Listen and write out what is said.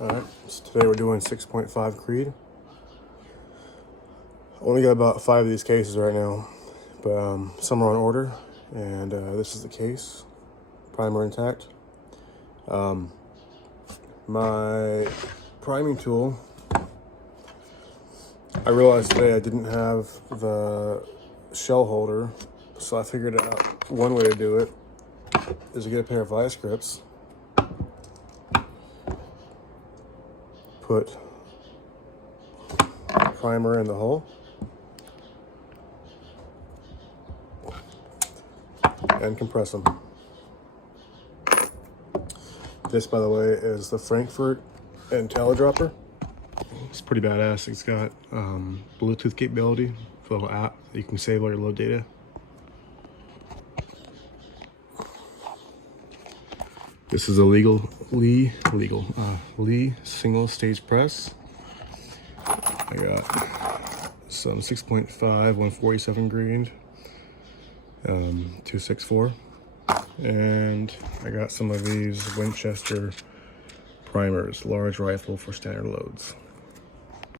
Alright, so today we're doing 6.5 Creed. Only got about 5 of these cases right now, but some are on order, and this is the case, primer intact. My priming tool, I realized today I didn't have the shell holder, so I figured out one way to do it is to get a pair of vice grips, put primer in the hole, and compress them. This, by the way, is the Frankfurt and towel dropper. It's pretty badass. It's got Bluetooth capability for a little app that you can save all your load data. This is a Lee single stage press. I got some 6.5 147 grain 264, and I got some of these Winchester primers, large rifle for standard loads.